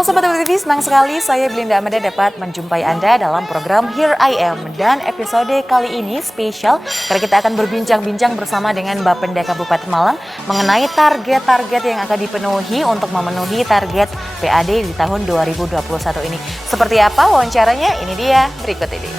Halo Sobat Update TV, senang sekali saya Belinda Amanda dapat menjumpai Anda dalam program Here I Am. Dan episode kali ini spesial karena kita akan berbincang-bincang bersama dengan Bapenda Kabupaten Malang mengenai target-target yang akan dipenuhi untuk memenuhi target PAD di tahun 2021 ini. Seperti apa wawancaranya? Ini dia berikut ini.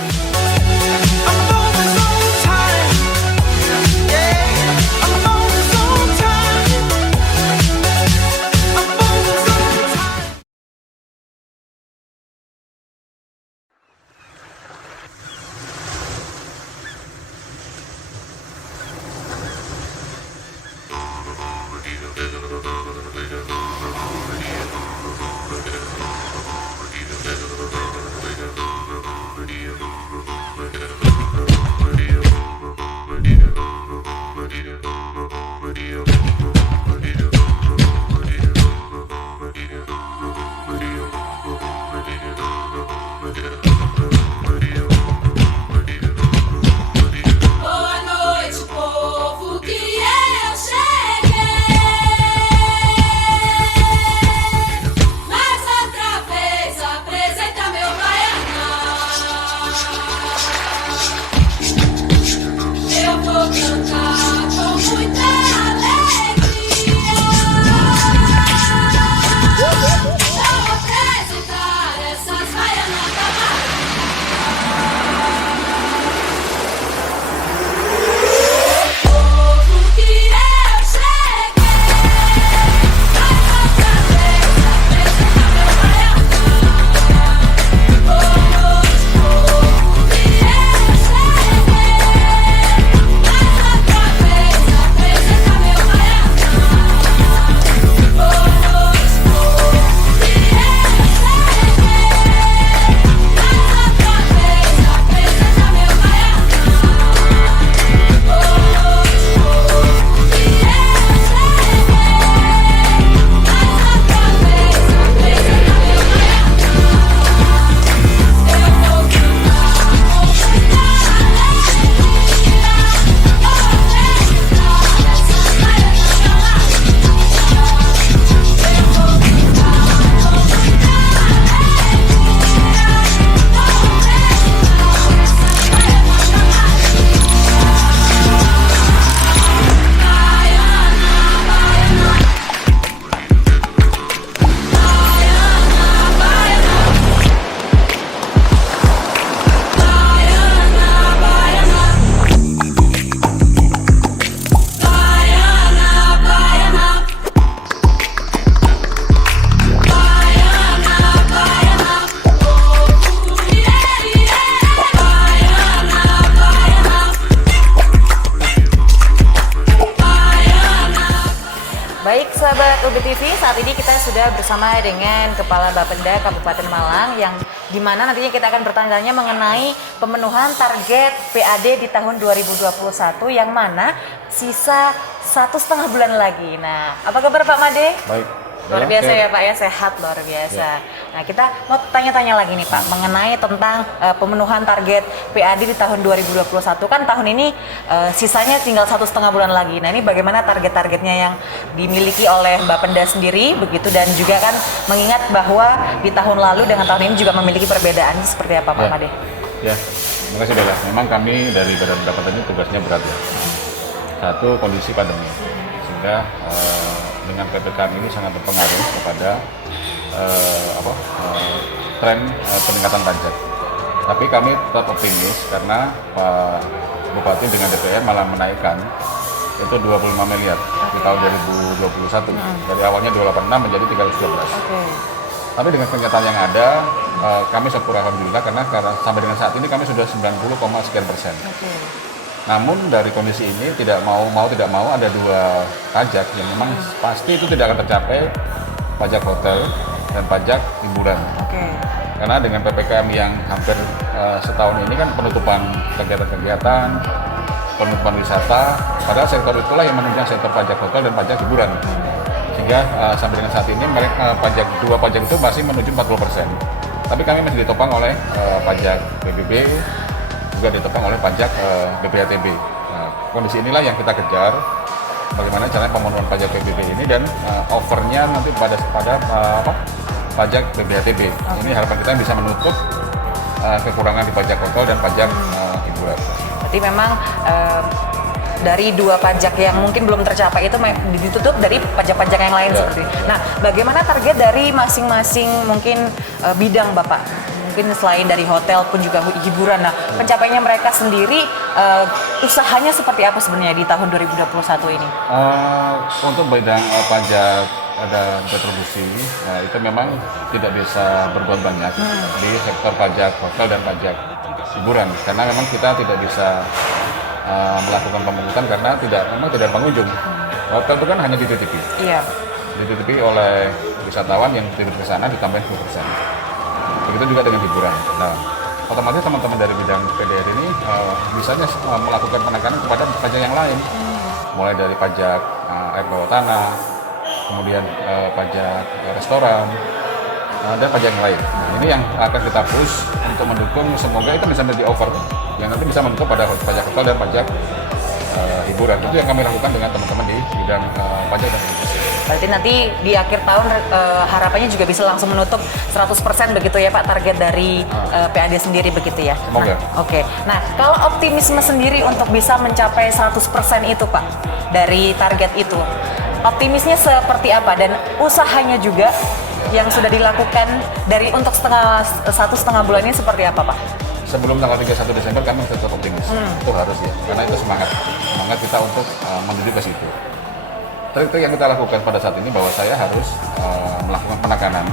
Baik sahabat UB TV, saat ini kita sudah bersama dengan Kepala Bapenda Kabupaten Malang yang dimana nantinya kita akan bertanya mengenai pemenuhan target PAD di tahun 2021 yang mana sisa 1,5 bulan lagi. Nah, apa kabar Pak Made? Baik. Luar biasa ya Pak ya, sehat luar biasa. Nah kita mau tanya-tanya lagi nih Pak mengenai tentang pemenuhan target PAD di tahun 2021. Kan tahun ini sisanya tinggal 1,5 bulan lagi. Nah ini bagaimana target-targetnya yang dimiliki oleh Bapenda sendiri begitu, dan juga kan mengingat bahwa di tahun lalu dengan tahun ini juga memiliki perbedaan seperti apa Pak Made? Ya, terima kasih Bella. Memang kami dari Badan Bapenda ini tugasnya berat ya. Satu, kondisi pandemi, sehingga dengan PPKM ini sangat berpengaruh kepada tren peningkatan pajak. Tapi kami tetap optimis karena Pak Bupati dengan DPR malah menaikkan itu 25 miliar di tahun 2021. Dari awalnya 286 menjadi 312. Tapi dengan kenyataan yang ada, kami syukur alhamdulillah karena sampai dengan saat ini kami sudah 90,sekian%. Namun dari kondisi ini tidak mau ada dua pajak yang memang pasti itu tidak akan tercapai, pajak hotel dan pajak hiburan. Karena dengan PPKM yang hampir setahun ini kan penutupan kegiatan-kegiatan, penutupan wisata, padahal sektor itulah yang menunjang sektor pajak hotel dan pajak hiburan. Sehingga sampai dengan saat ini dua pajak itu masih menuju 40%. Tapi kami masih ditopang oleh pajak PBB, juga ditopang oleh pajak BPHTB. Nah, kondisi inilah yang kita kejar, bagaimana caranya pemenuhan pajak PBB ini dan offernya nanti pada pajak BPHTB. Ini harapan kita bisa menutup kekurangan di pajak hotel dan pajak hiburan. Berarti memang dari dua pajak yang mungkin belum tercapai itu ditutup dari pajak-pajak yang lain seperti itu. Nah, bagaimana target dari masing-masing mungkin bidang Bapak? Mungkin selain dari hotel pun juga hiburan. Nah, pencapaiannya mereka sendiri usahanya seperti apa sebenarnya di tahun 2021 ini? Untuk bidang pajak ada retribusi, itu memang tidak bisa berbuat banyak di sektor pajak hotel dan pajak hiburan karena memang kita tidak bisa melakukan pemungutan karena memang tidak ada pengunjung. Hotel itu kan hanya dititipi. Iya. Dititipi oleh wisatawan yang tidur ke sana ditambahin 10%. Begitu juga dengan hiburan. Nah, otomatis teman-teman dari bidang PDR ini bisanya melakukan penekanan kepada pajak yang lain. Mulai dari pajak air bawah tanah, kemudian pajak restoran, dan pajak yang lain. Nah, ini yang akan kita push untuk mendukung, semoga itu bisa menjadi over yang nanti bisa menutup pada pajak hotel dan pajak hiburan. Itu yang kami lakukan dengan teman-teman di bidang pajak dan industri. Berarti nanti di akhir tahun harapannya juga bisa langsung menutup 100% begitu ya Pak, target dari PAD sendiri begitu ya? Semoga. Nah, Oke. Nah, kalau optimisme sendiri untuk bisa mencapai 100% itu Pak, dari target itu, optimisnya seperti apa? Dan usahanya juga yang sudah dilakukan dari untuk satu setengah bulan ini seperti apa Pak? Sebelum tanggal 31 Desember kami tetap optimis. Itu harus ya, karena itu semangat kita untuk menuju ke situ. Trik yang kita lakukan pada saat ini bahwa saya harus melakukan penekanan.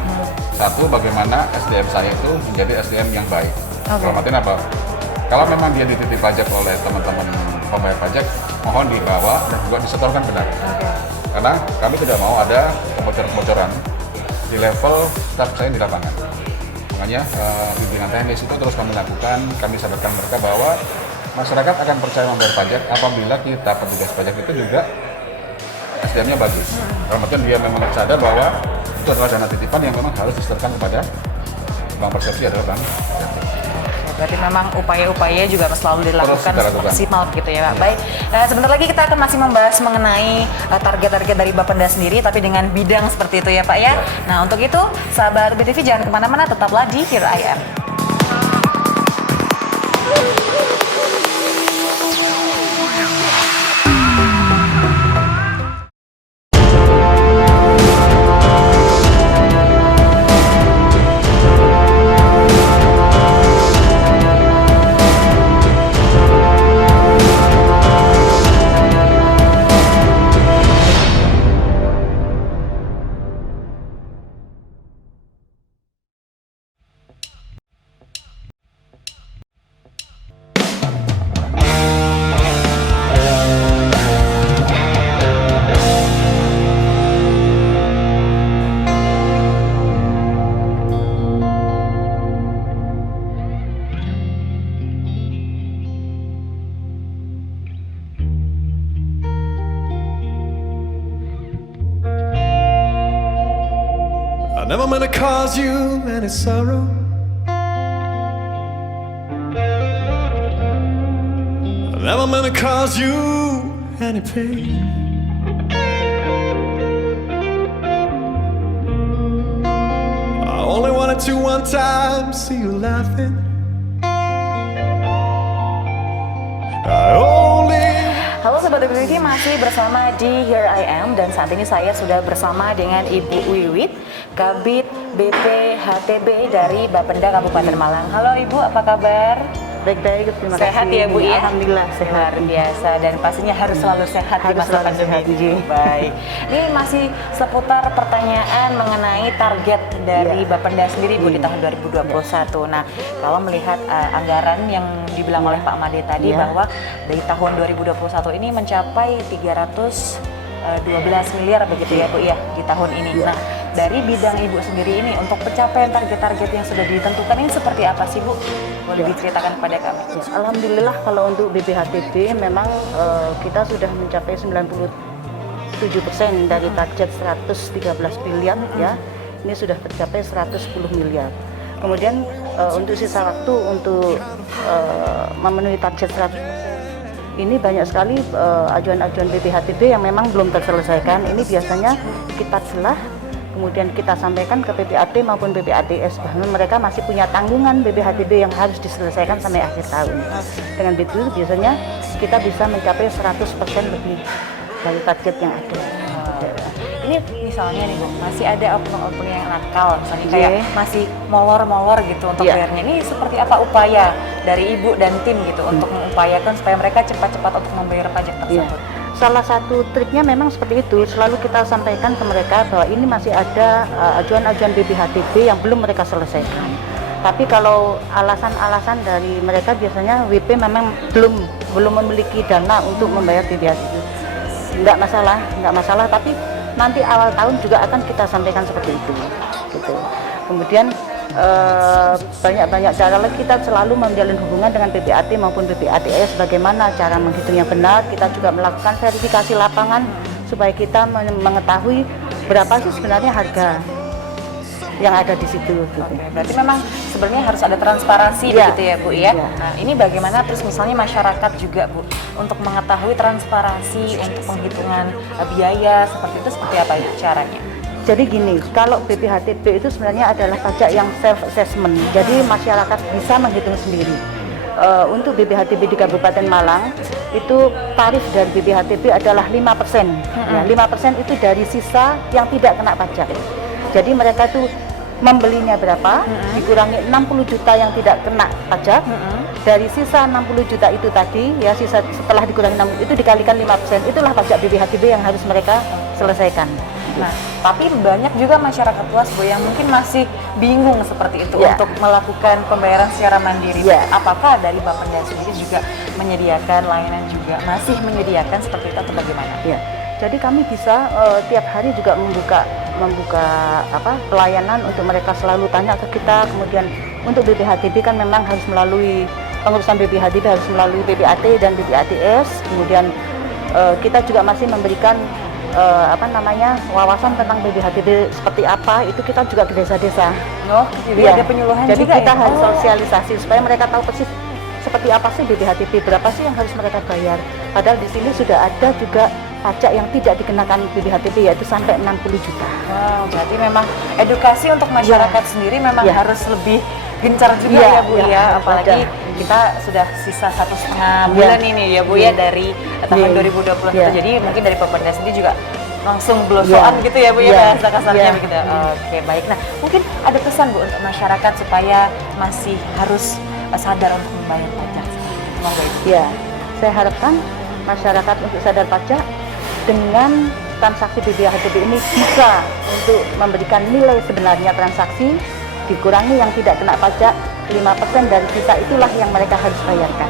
Satu, bagaimana SDM saya itu menjadi SDM yang baik. Dalam artian apa? Kalau memang dia dititip pajak oleh teman-teman pembayar pajak, mohon dibawa dan juga disetorkan benar. Karena kami tidak mau ada kebocoran-kebocoran di level staff saya di lapangan. Makanya bimbingan teknis itu terus kami lakukan, kami sadarkan mereka bahwa masyarakat akan percaya membayar pajak apabila kita petugas pajak itu juga SDM-nya bagus. Dalam artian dia memang sadar bahwa itu adalah dana titipan yang memang harus disetorkan kepada bank persepsi adalah bank. Berarti memang upaya-upaya juga selalu dilakukan maksimal begitu ya Pak. Baik, sebentar lagi kita akan masih membahas mengenai target-target dari Bapenda sendiri, tapi dengan bidang seperti itu ya Pak ya. Nah untuk itu, sahabat BTV jangan kemana-mana, tetaplah di Here I Am. I never meant to cause you any sorrow. I never meant to cause you any pain. I only wanted to one time see you laughing. I only Halo Sobat BTV, masih bersama di Here I Am dan saat ini saya sudah bersama dengan Ibu Wiwit, Kabid BPHTB dari Bapenda Kabupaten Malang. Halo Ibu, apa kabar? Baik-baik, terima kasih. Sehat ya Bu ya? Alhamdulillah sehat. Luar biasa dan pastinya harus selalu sehat di Harus masa selalu pandemi. sehat, Ji. Baik. Ini masih seputar pertanyaan mengenai target dari Bapenda sendiri Bu di tahun 2021. Nah, kalau melihat anggaran yang dibilang oleh Pak Made tadi bahwa dari tahun 2021 ini mencapai 312 miliar begitu ya Bu ya di tahun ini. Nah, dari bidang Ibu sendiri ini untuk pencapaian target-target yang sudah ditentukan ini seperti apa sih Bu? Boleh diceritakan kepada kami? Ya, alhamdulillah kalau untuk BPHTB memang kita sudah mencapai 97% dari target 113 miliar ya. Ini sudah tercapai 110 miliar. Kemudian untuk sisa waktu untuk memenuhi target 100% ini banyak sekali ajuan-ajuan BPHTB yang memang belum terselesaikan. Ini biasanya kita celah, kemudian kita sampaikan ke PPAT maupun PPATS bahwa mereka masih punya tanggungan BPHTB yang harus diselesaikan sampai akhir tahun. Dengan begitu biasanya kita bisa mencapai 100% lebih dari target yang ada. Ini misalnya nih Bu, masih ada oknum-oknum yang nakal, misalnya kayak masih molor-molor gitu untuk bayarnya. Ini seperti apa upaya dari Ibu dan tim gitu untuk mengupayakan supaya mereka cepat-cepat untuk membayar pajak tersebut? Salah satu triknya memang seperti itu, selalu kita sampaikan ke mereka bahwa ini masih ada ajuan-ajuan BPHTB yang belum mereka selesaikan. Tapi kalau alasan-alasan dari mereka biasanya WP memang belum memiliki dana untuk membayar BPHTB. Nggak masalah, tapi nanti awal tahun juga akan kita sampaikan seperti itu. Gitu. Kemudian banyak-banyak cara lagi kita selalu menjalin hubungan dengan PPAT maupun PPATS bagaimana cara menghitungnya benar. Kita juga melakukan verifikasi lapangan supaya kita mengetahui berapa sih sebenarnya harga yang ada di situ. Gitu. Oke, berarti memang sebenarnya harus ada transparansi begitu ya Bu ya. Nah ini bagaimana terus misalnya masyarakat juga Bu untuk mengetahui transparansi untuk penghitungan biaya seperti itu seperti apa ya caranya? Jadi gini, kalau BPHTB itu sebenarnya adalah pajak yang self assessment. Jadi masyarakat bisa menghitung sendiri. Untuk BPHTB di Kabupaten Malang itu tarif dari BPHTB adalah 5%. Ya, 5% itu dari sisa yang tidak kena pajak. Jadi mereka itu membelinya berapa, dikurangi 60 juta yang tidak kena pajak. Dari sisa 60 juta itu tadi, ya sisa setelah dikurangi 60 itu dikalikan 5%, itulah pajak BPHTB yang harus mereka selesaikan. Nah, tapi banyak juga masyarakat luas Bu yang mungkin masih bingung seperti itu untuk melakukan pembayaran secara mandiri. Apakah dari Bapenda sendiri juga menyediakan layanan juga masih menyediakan seperti itu atau bagaimana? Ya, jadi kami bisa tiap hari juga membuka pelayanan untuk mereka selalu tanya ke kita. Kemudian untuk BPHTB kan memang harus melalui pengurusan BPHTB harus melalui PPAT dan PPATS. Kemudian kita juga masih memberikan wawasan tentang BPHTB seperti apa, itu kita juga ke desa-desa. Jadi ada penyuluhan jadi juga kita ya? harus sosialisasi supaya mereka tahu persis seperti apa sih BPHTB, berapa sih yang harus mereka bayar. Padahal di sini sudah ada juga pajak yang tidak dikenakan BPHTB yaitu sampai 60 juta. Wow, berarti memang edukasi untuk masyarakat sendiri memang harus lebih gencar juga ya Bu ya, apalagi kita sudah sisa 1,5 bulan ini ya Bu ya dari tahun 2021. Jadi mungkin dari Bapenda sendiri juga langsung blosoan gitu ya Bu ya bahasa kasarnya begitu. Oke, baik. Nah, mungkin ada pesan Bu untuk masyarakat supaya masih harus sadar untuk membayar pajak. Semoga Ibu. Ya, saya harapkan masyarakat untuk sadar pajak dengan transaksi BPHTB ini bisa untuk memberikan nilai sebenarnya transaksi, dikurangi yang tidak kena pajak, 5% dari sisa itulah yang mereka harus bayarkan.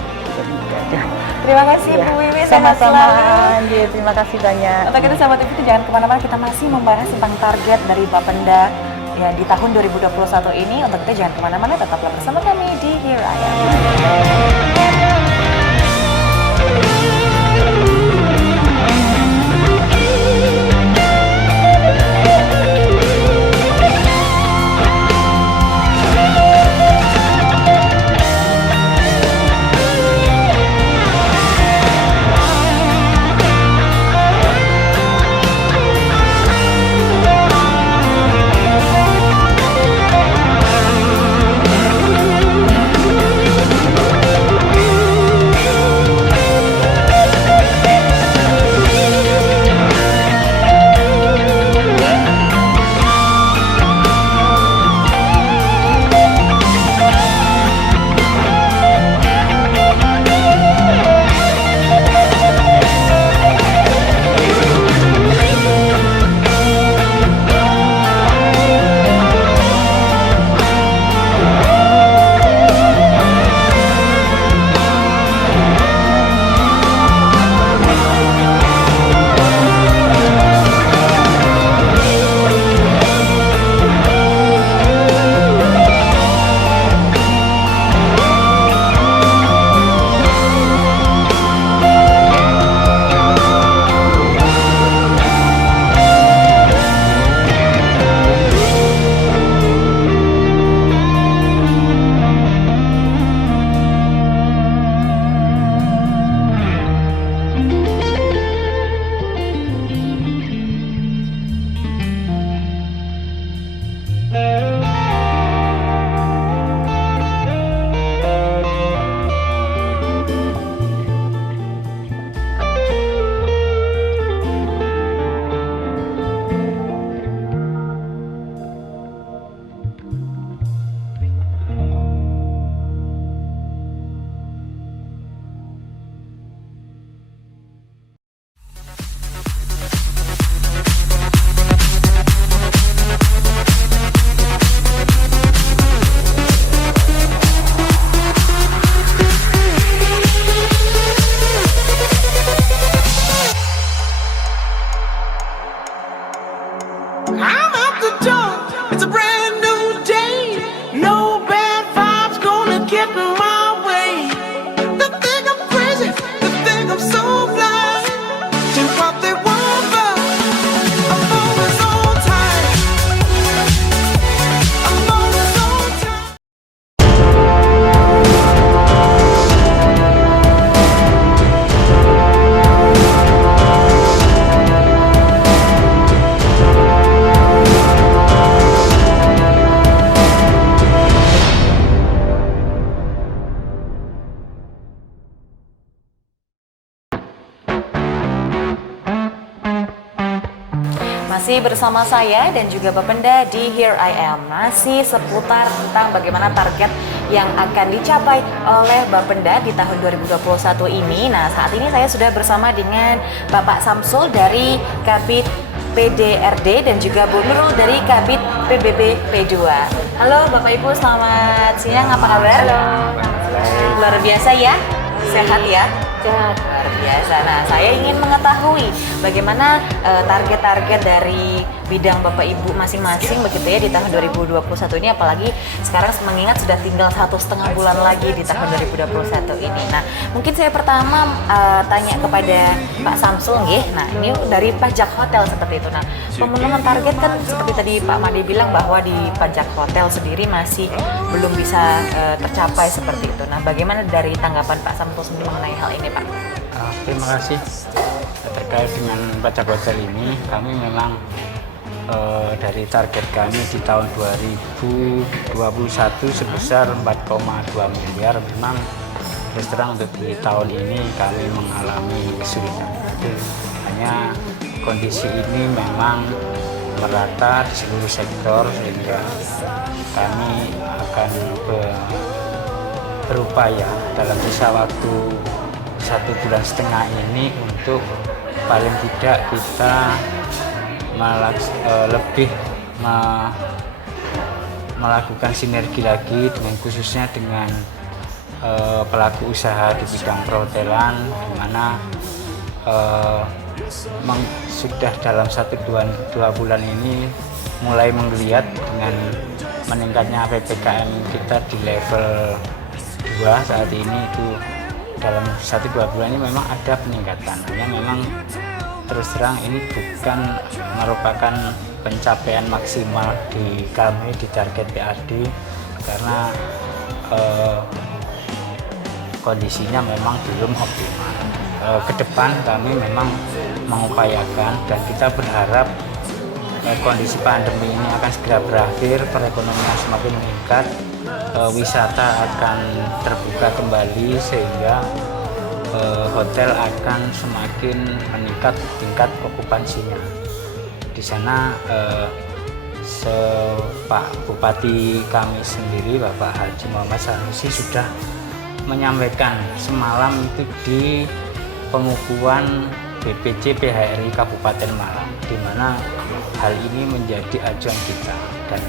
Terima kasih Bu Wiwi, sehat sama-sama. selalu. Terima kasih banyak. Untuk itu sahabat TV jangan kemana-mana, kita masih membahas tentang target dari Bapenda ya di tahun 2021 ini. Untuk itu jangan kemana-mana, tetaplah bersama kami di Here I Am. I'm out the door. It's a brand new day. No bad vibes gonna get in my way. They think I'm crazy. They think I'm so blind to what they want, but I'm always on time. I'm always on time. Masih bersama saya dan juga Bapenda di Here I Am. Masih seputar tentang bagaimana target yang akan dicapai oleh Bapenda di tahun 2021 ini. Nah, saat ini saya sudah bersama dengan Bapak Samsul dari Kabid PDRD dan juga Bu Nurul dari Kabid PBB P2. Halo Bapak Ibu, selamat siang. Apa kabar? Halo. Luar biasa ya? Sehat ya? Luar biasa. Nah, saya ingin mengetahui bagaimana target-target dari bidang Bapak Ibu masing-masing begitu ya di tahun 2021 ini, apalagi sekarang mengingat sudah tinggal 1,5 bulan lagi di tahun 2021 ini. Nah, mungkin saya pertama tanya kepada Pak Samsul nggih. Nah, ini dari pajak hotel seperti itu. Nah, pemenuhan target kan seperti tadi Pak Made bilang bahwa di pajak hotel sendiri masih belum bisa tercapai seperti itu. Nah, bagaimana dari tanggapan Pak Samsul sendiri mengenai hal ini, Pak? Terima kasih. Terkait dengan pajak hotel ini, kami memang dari target kami di tahun 2021 sebesar 4,2 miliar. Memang terus terang untuk di tahun ini kami mengalami kesulitan. Hanya kondisi ini memang merata di seluruh sektor, sehingga kami akan berupaya dalam sisa waktu 1,5 bulan ini untuk paling tidak kita lebih melakukan sinergi lagi dengan khususnya dengan pelaku usaha di bidang perhotelan, di mana sudah dalam 1-2 bulan ini mulai menggeliat dengan meningkatnya PPKM kita di level 2 saat ini. Itu dalam 1-2 bulan ini memang ada peningkatan. Hanya memang terus terang ini bukan merupakan pencapaian maksimal di kami di target PAD, karena kondisinya memang belum optimal. Ke depan kami memang mengupayakan dan kita berharap kondisi pandemi ini akan segera berakhir, perekonomian semakin meningkat, wisata akan terbuka kembali, sehingga hotel akan semakin meningkat tingkat okupansinya. Di sana Pak Bupati kami sendiri, Bapak Haji Muhammad Sanusi, sudah menyampaikan semalam itu di pengukuhan BPC PHRI Kabupaten Malang, di mana hal ini menjadi acuan kita, dan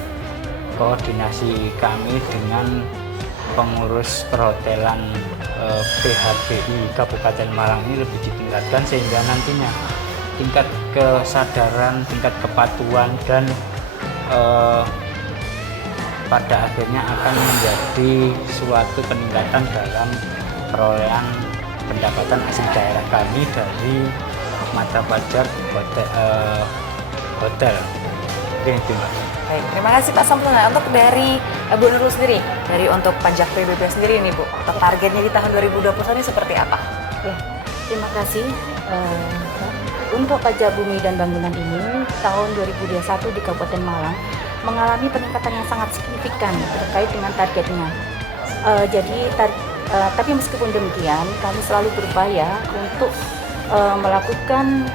koordinasi kami dengan pengurus perhotelan PHBI Kabupaten Malang ini lebih ditingkatkan, sehingga nantinya tingkat kesadaran, tingkat kepatuhan, dan pada akhirnya akan menjadi suatu peningkatan dalam perolehan pendapatan asli daerah kami dari mata pajak hotel. Itu, Mbak. Baik, terima kasih Pak Samsul. Nah, untuk dari Bu Nurul sendiri, dari untuk pajak PBB sendiri nih Bu, untuk targetnya di tahun 2021 ini seperti apa? Ya, terima kasih. Untuk pajak bumi dan bangunan ini, tahun 2021 di Kabupaten Malang mengalami peningkatan yang sangat signifikan terkait dengan targetnya. Tapi meskipun demikian, kami selalu berupaya untuk melakukan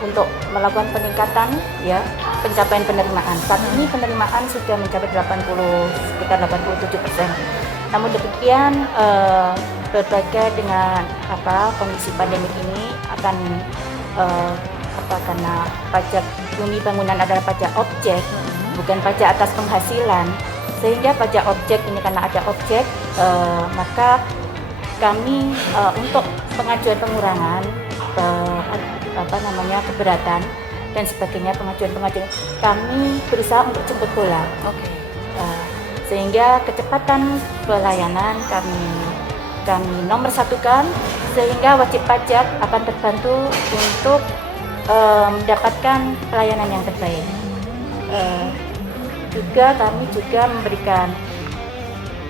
untuk melakukan peningkatan ya pencapaian penerimaan. Saat ini penerimaan sudah mencapai sekitar 87%. Namun demikian berbagai dengan kondisi pandemi ini akan karena pajak bumi bangunan adalah pajak objek, bukan pajak atas penghasilan, sehingga pajak objek ini karena ada objek, maka kami untuk pengajuan pengurangan keberatan dan sebagainya, pengajuan-pengajuan kami berusaha untuk jemput bola. Oke. Sehingga kecepatan pelayanan kami nomor satukan, sehingga wajib pajak akan terbantu untuk mendapatkan pelayanan yang terbaik. Juga kami juga memberikan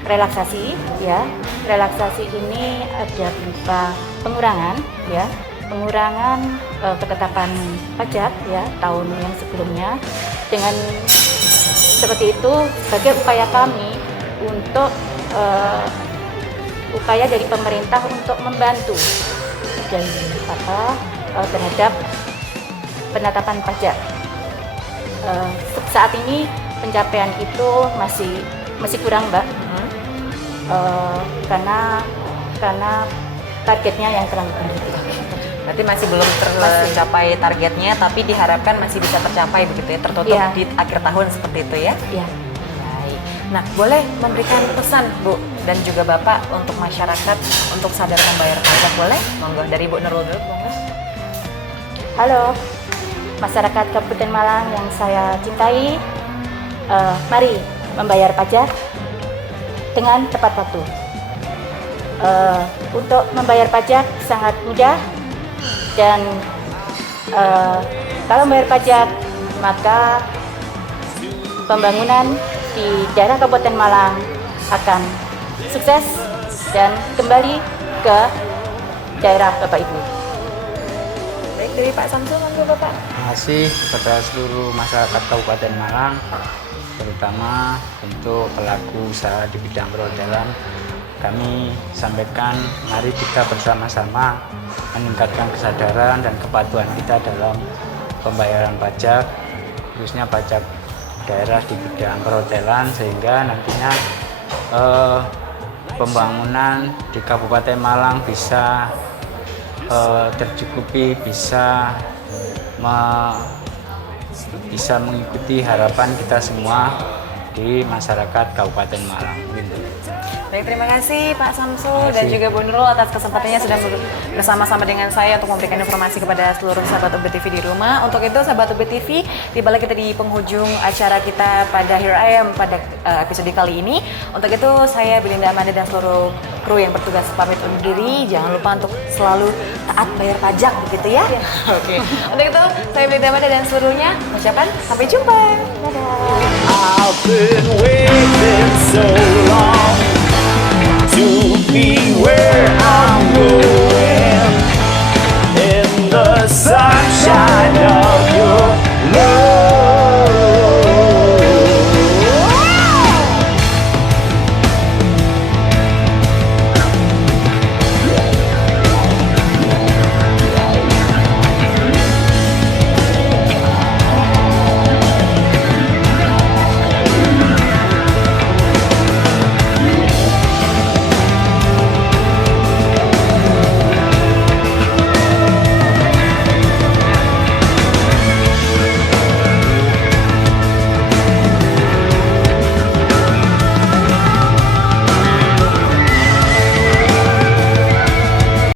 relaksasi, ya. Relaksasi ini ada berupa pengurangan, ya, pengurangan ketetapan pajak, ya, tahun yang sebelumnya. Dengan seperti itu sebagai upaya kami untuk upaya dari pemerintah untuk membantu dari terhadap penetapan pajak. Saat ini pencapaian itu masih kurang, Mbak, karena targetnya yang terlalu tinggi. Berarti masih belum tercapai targetnya, tapi diharapkan masih bisa tercapai begitu ya, tertutup Iya. di akhir tahun seperti itu ya. Ya. Baik. Nah, boleh memberikan pesan Bu dan juga Bapak untuk masyarakat untuk sadar membayar pajak, boleh? Monggo dari Bu Nurul dulu, monggo. Halo, masyarakat Kabupaten Malang yang saya cintai, mari membayar pajak dengan tepat waktu. Untuk membayar pajak sangat mudah, dan kalau membayar pajak maka pembangunan di daerah Kabupaten Malang akan sukses dan kembali ke daerah Bapak Ibu. Baik, dari Pak Samsul, monggo Bapak. Terima kasih kepada seluruh masyarakat Kabupaten Malang, terutama untuk pelaku usaha di bidang perhotelan. Kami sampaikan, mari kita bersama-sama meningkatkan kesadaran dan kepatuhan kita dalam pembayaran pajak, khususnya pajak daerah di bidang perhotelan, sehingga nantinya pembangunan di Kabupaten Malang bisa tercukupi, bisa mengikuti harapan kita semua di masyarakat Kabupaten Malang. Baik, terima kasih Pak Samsul dan juga Bu Nurul atas kesempatannya sudah bersama-sama dengan saya untuk memberikan informasi kepada seluruh sahabat UB TV di rumah. Untuk itu, sahabat UB TV, tibalah kita di penghujung acara kita pada Here I Am pada episode kali ini. Untuk itu, saya Belinda Amanda dan seluruh kru yang bertugas pamit undur diri. Jangan lupa untuk selalu taat bayar pajak, begitu ya? Oke. Untuk itu, saya Belinda Amanda dan seluruhnya mengucapkan sampai jumpa. Dadah. I've been waiting so long to be where I'm going in the sunshine.